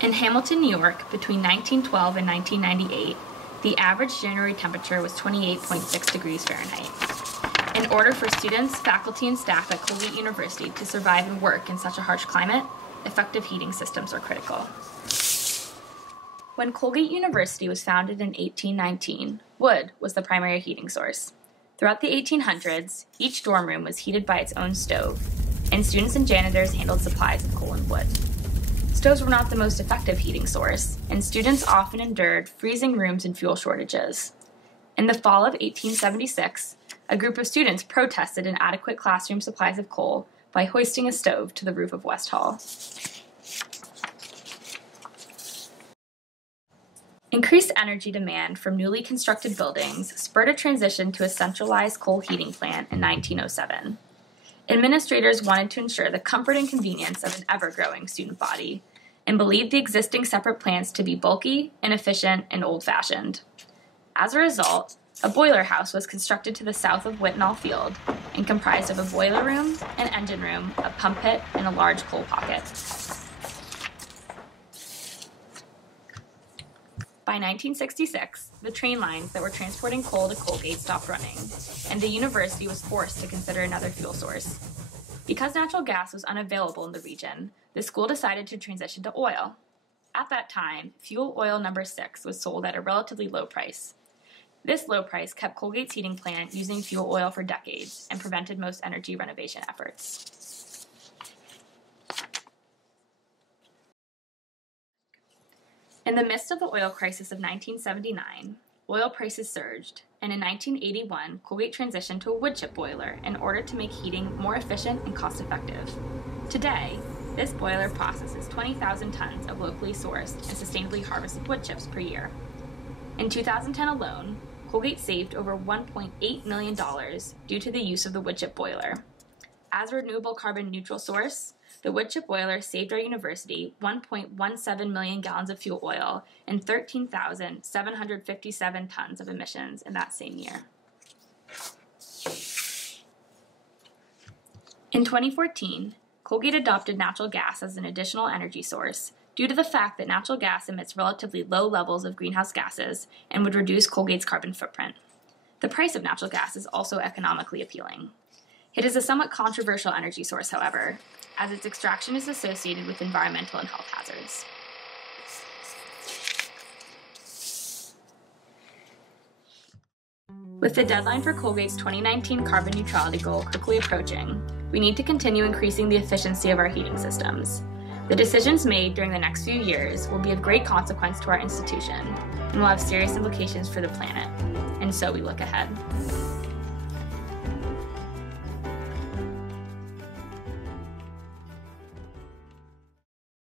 In Hamilton, New York, between 1912 and 1998, the average January temperature was 28.6 degrees Fahrenheit. In order for students, faculty, and staff at Colgate University to survive and work in such a harsh climate, effective heating systems are critical. When Colgate University was founded in 1819, wood was the primary heating source. Throughout the 1800s, each dorm room was heated by its own stove, and students and janitors handled supplies of coal and wood. Stoves were not the most effective heating source, and students often endured freezing rooms and fuel shortages. In the fall of 1876, a group of students protested inadequate classroom supplies of coal by hoisting a stove to the roof of West Hall. Increased energy demand from newly constructed buildings spurred a transition to a centralized coal heating plant in 1907. Administrators wanted to ensure the comfort and convenience of an ever-growing student body, and believed the existing separate plants to be bulky, inefficient, and old-fashioned. As a result, a boiler house was constructed to the south of Whitnall Field and comprised of a boiler room, an engine room, a pump pit, and a large coal pocket. By 1966, the train lines that were transporting coal to Colgate stopped running, and the university was forced to consider another fuel source. Because natural gas was unavailable in the region, the school decided to transition to oil. At that time, fuel oil number 6 was sold at a relatively low price. This low price kept Colgate's heating plant using fuel oil for decades and prevented most energy renovation efforts. In the midst of the oil crisis of 1979, oil prices surged, and in 1981, Colgate transitioned to a wood chip boiler in order to make heating more efficient and cost-effective. Today, this boiler processes 20,000 tons of locally sourced and sustainably harvested wood chips per year. In 2010 alone, Colgate saved over $1.8 million due to the use of the wood chip boiler. As a renewable carbon neutral source, the wood chip boiler saved our university 1.17 million gallons of fuel oil and 13,757 tons of emissions in that same year. In 2014, Colgate adopted natural gas as an additional energy source due to the fact that natural gas emits relatively low levels of greenhouse gases and would reduce Colgate's carbon footprint. The price of natural gas is also economically appealing. It is a somewhat controversial energy source, however, as its extraction is associated with environmental and health hazards. With the deadline for Colgate's 2019 carbon neutrality goal quickly approaching, we need to continue increasing the efficiency of our heating systems. The decisions made during the next few years will be of great consequence to our institution and will have serious implications for the planet, and so we look ahead.